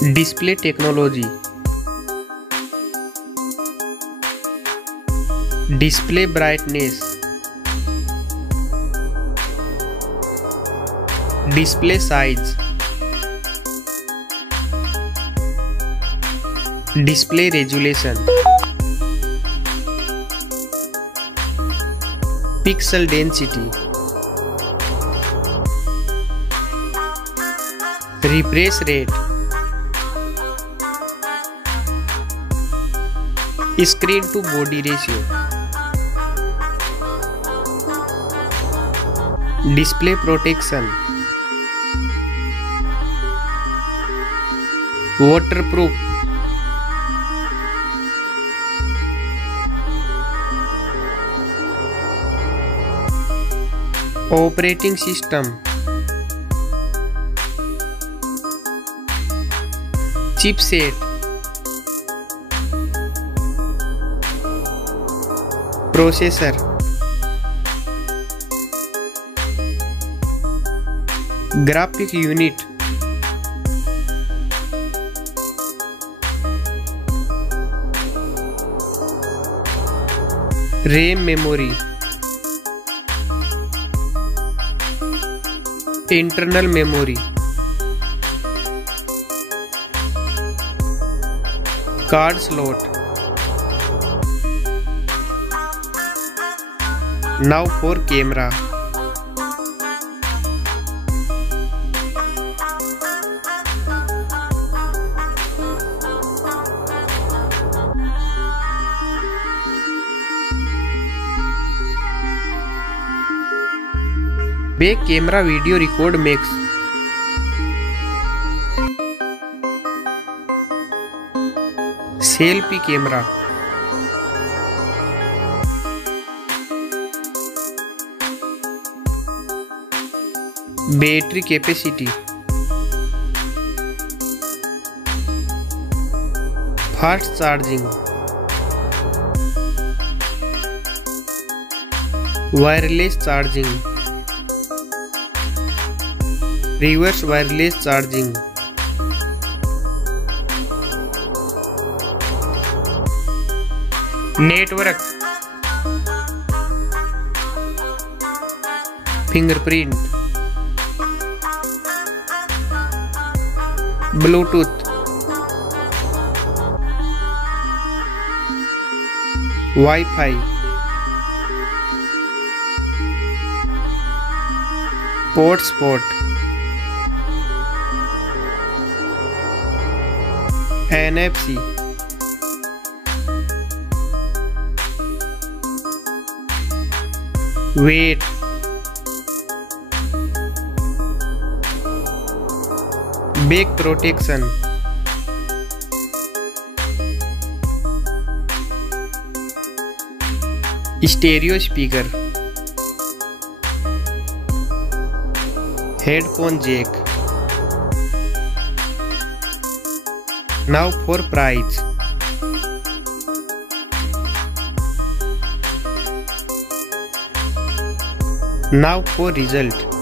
Display technology. Display brightness. Display size. Display resolution. Pixel density. Refresh rate. Screen to body ratio. Display protection. Waterproof. Operating system. Chipset. Processor. Graphic unit. RAM memory. Internal memory. Card slot. Now for camera. Back camera video record makes. Selfie camera. Battery capacity. Fast charging. Wireless charging. Reverse wireless charging. Network. Fingerprint. Bluetooth. Wi-Fi. Hotspot. NFC. Weight. Back protection. Stereo speaker. Headphone jack. Now for price. Now for result.